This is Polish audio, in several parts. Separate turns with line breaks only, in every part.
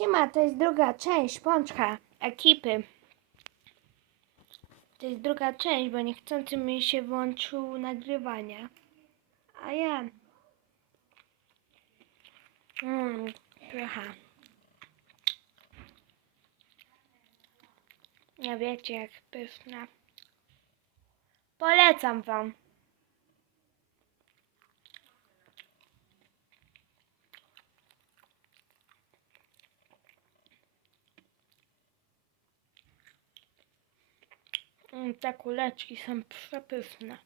Siema, to jest druga część Pączka, ekipy. To jest druga część, bo niechcący mi się włączył nagrywanie. A ja... Mmm, pycha. Nie wiecie jak pyszna. Polecam wam. Te kuleczki są przepyszne.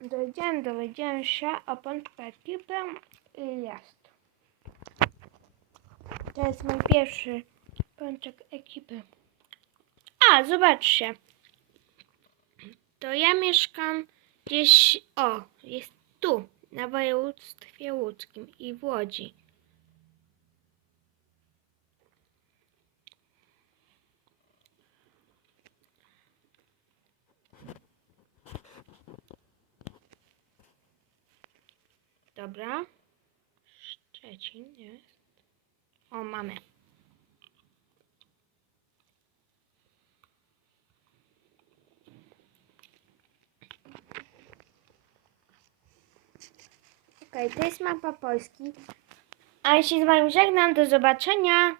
Dowiedziałem, dowiedziałem się o pączku ekipy i jest. To jest mój pierwszy pączek ekipy. A, zobaczcie. To ja mieszkam gdzieś, o, jest tu, na województwie łódzkim i w Łodzi. Dobra. Szczecin jest. O, mamy. Okej, to jest mapa Polski. A ja się z wami żegnam. Do zobaczenia.